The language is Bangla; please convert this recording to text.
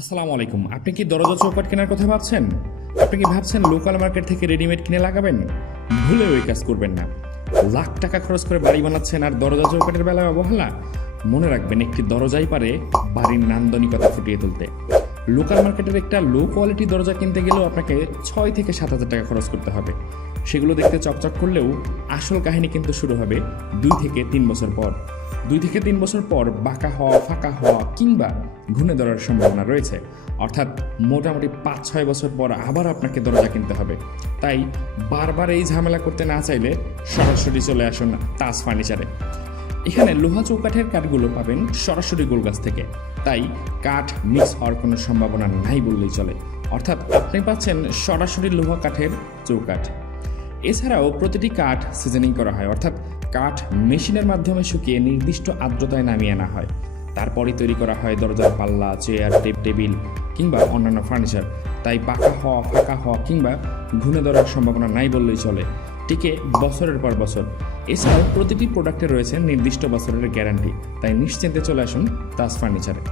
আসসালামু আলাইকুম। আপনি কি দরজা চৌকাঠ কেনার কথা ভাবছেন? আপনি কি ভাবছেন লোকাল মার্কেট থেকে রেডিমেড কিনে লাগাবেন? ভুলেও এই কাজ করবেন না। লাখ টাকা খরচ করে বাড়ি বানাচ্ছেন আর দরজা চৌকাঠের বেলায় অবহেলা। মনে রাখবেন, একটি দরজাই পারে বাড়ির নান্দনিকতা ফুটিয়ে তুলতে। লোকাল মার্কেটের একটা লো কোয়ালিটি দরজা কিনতে গেলেও আপনাকে 6 থেকে 7 হাজার টাকা খরচ করতে হবে। সেগুলো দেখতে চকচক করলেও আসল কাহিনী কিন্তু শুরু হবে 2 থেকে 3 বছর পর। 2 থেকে 3 বছর পর বাঁকা হওয়া, ফাঁকা হওয়া কিংবা ঘুণে ধরার সম্ভাবনা রয়েছে। অর্থাৎ মোটামুটি 5-6 বছর পর আবার আপনাকে দরজা কিনতে হবে। তাই বারবার এই ঝামেলা করতে না চাইলে সরাসরি চলে আসুন তাজ ফার্নিচারে। এখানে লোহা চৌকাঠের কাঠগুলো পাবেন সরাসরি গোলগাছ থেকে, তাই কাঠ মিক্স হওয়ার কোনো সম্ভাবনা নাই বললেই চলে। অর্থাৎ আপনি পাচ্ছেন সরাসরি লোহা কাঠের চৌকাঠ। এছাড়াও প্রতিটি কাঠ সিজনিং করা হয়, অর্থাৎ কাঠ মেশিনের মাধ্যমে শুকিয়ে নির্দিষ্ট আর্দ্রতায় নামিয়ে আনা হয়। তারপরই তৈরি করা হয় দরজার পাল্লা, চেয়ার, টেবিল কিংবা অন্যান্য ফার্নিচার। তাই বাঁকা হওয়া, ফাঁকা হওয়া কিংবা ঘুণে ধরার সম্ভাবনা নাই বললেই চলে। টিকে বছরের পর বছর। এছাড়াও প্রতিটি প্রোডাক্টে রয়েছে নির্দিষ্ট বছরের গ্যারান্টি। তাই নিশ্চিন্তে চলে আসুন তাজ ফার্নিচারে।